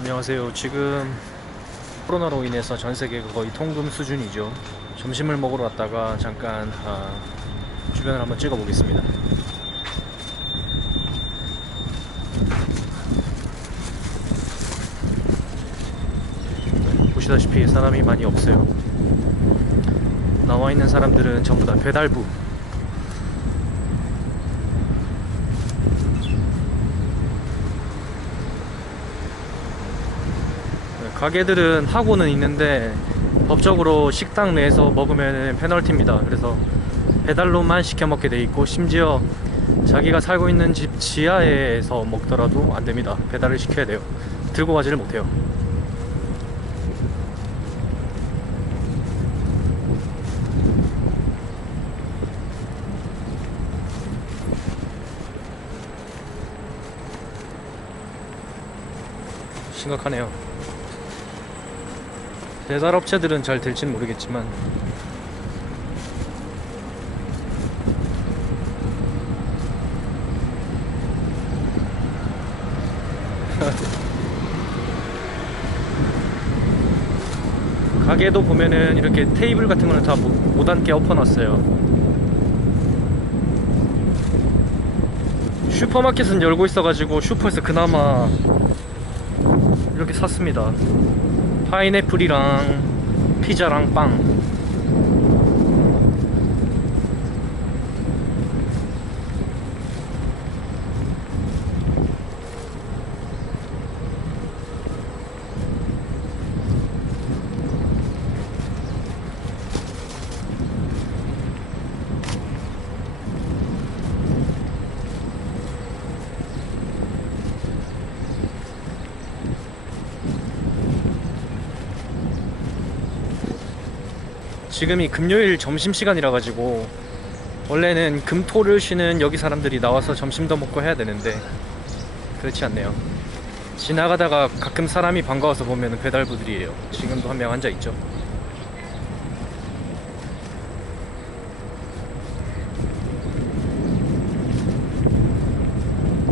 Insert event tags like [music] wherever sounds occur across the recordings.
안녕하세요. 지금 코로나로 인해서 전 세계가 거의 통금 수준이죠. 점심을 먹으러 왔다가 잠깐 아, 주변을 한번 찍어 보겠습니다. 보시다시피 사람이 많이 없어요. 나와 있는 사람들은 전부 다 배달부. 가게들은 하고는 있는데 법적으로 식당 내에서 먹으면 페널티입니다. 그래서 배달로만 시켜 먹게 돼 있고 심지어 자기가 살고 있는 집 지하에서 먹더라도 안 됩니다. 배달을 시켜야 돼요. 들고 가지를 못해요. 심각하네요. 배달 업체들은 잘 될지는 모르겠지만 [laughs] 가게도 보면은 이렇게 테이블 같은 거는 다 못 앉게 엎어놨어요. 슈퍼마켓은 열고 있어가지고 슈퍼에서 그나마 이렇게 샀습니다. 파인애플이랑 피자랑 빵. 지금이 금요일 점심시간이라 가지고 원래는 금토를 쉬는 여기 사람들이 나와서 점심도 먹고 해야 되는데 그렇지 않네요. 지나가다가 가끔 사람이 반가워서 보면 배달부들이에요. 지금도 한 명 앉아 있죠.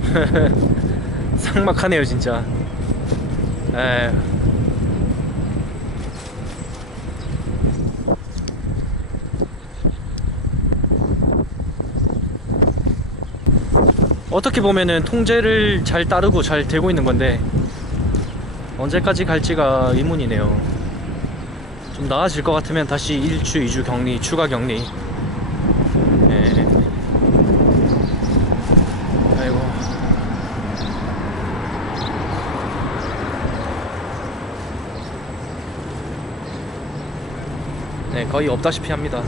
[laughs] 삭막하네요 진짜. 에휴. 어떻게 보면은 통제를 잘 따르고 잘 되고 있는 건데 언제까지 갈지가 의문이네요. 좀 나아질 것 같으면 다시 1주, 2주 격리, 추가 격리. 예. 네, 거의 없다시피 합니다.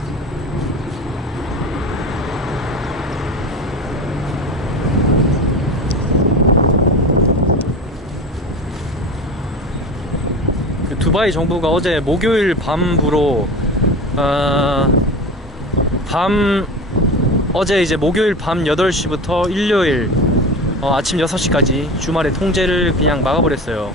두바이 정부가 어제 목요일 밤부로 어, 밤 어제 이제 목요일 밤 8시부터 일요일 어, 아침 6시까지 주말에 통제를 그냥 막아버렸어요.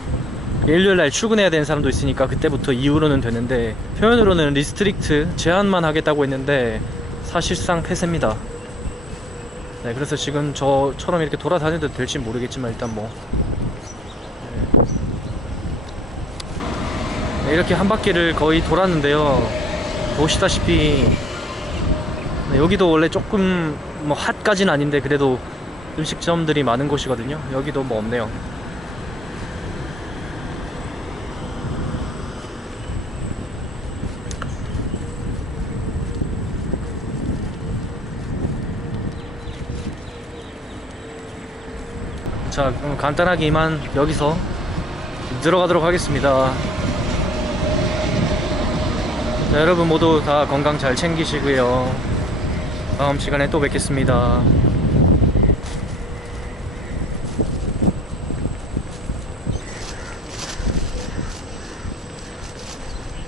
일요일 날 출근해야 되는 사람도 있으니까 그때부터 이후로는 되는데 표현으로는 리스트릭트 제한만 하겠다고 했는데 사실상 폐쇄입니다. 네, 그래서 지금 저처럼 이렇게 돌아다녀도 될지 모르겠지만 일단 뭐 네, 이렇게 한 바퀴를 거의 돌았는데요. 보시다시피 네, 여기도 원래 조금 뭐 핫까지는 아닌데 그래도 음식점들이 많은 곳이거든요. 여기도 뭐 없네요. 자, 그럼 간단하게 이만 여기서 들어가도록 하겠습니다. 자, 여러분 모두 다 건강 잘 챙기시고요. 다음 시간에 또 뵙겠습니다.